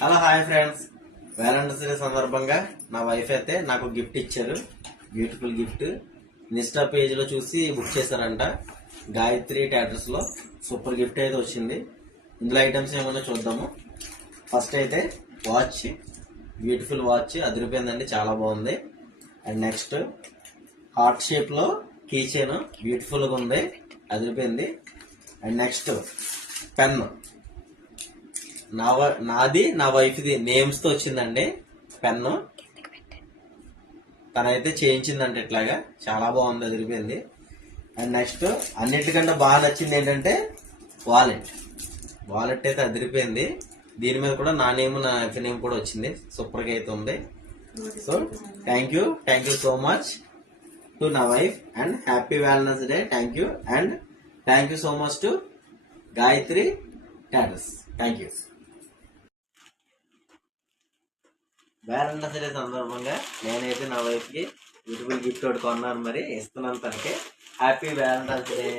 Hello hi friends, Valentine's day సందర్భంగా నా wife అయితే నాకు గిఫ్ట్ ఇచ్చారు. Beautiful gift. ఇన్స్టా పేజ్ లో చూసి బుక్ చేశారంట. గాయత్రి ట్యాటర్స్ లో సూపర్ గిఫ్ట్ అయితే వచ్చింది. ఇందులో ఐటమ్స్ ఏమన్నా చూద్దాము. ఫస్ట్ అయితే వాచ్, బ్యూటిఫుల్ వాచ్ అదిరిపోయిందండి, చాలా బాగుంది. అండ్ నెక్స్ట్ హార్ట్ షేప్ లో కీ చైన్ బ్యూటిఫుల్ గా ఉంది, అదిరిపోయింది. అండ్ నెక్స్ట్ పెన్, నాది నా వైఫ్ది నేమ్స్ తో వచ్చిందండి పెన్ను. తనైతే చేయించిందంటే ఇట్లాగా చాలా బాగుంది, అదిరిపోయింది. అండ్ నెక్స్ట్ అన్నిటికంటే బాగా నచ్చింది ఏంటంటే వాలెట్. వాలెట్ అయితే అదిరిపోయింది. దీని మీద కూడా నా నేమ్, నా వైఫ్ నేమ్ కూడా వచ్చింది. సూపర్ గా అయితే ఉంది. So thank you so much to నా wife and happy Valentine's day. Thank you so much to Gayatri tattoos. Thank you. Valentine's day సందర్భంగా నేనైతే నా వైఫ్ కి బ్యూటిఫుల్ గిఫ్ట్ ఒకటి కొన్నాను, మరి ఇస్తున్నాను తనకి. Happy Valentine's day.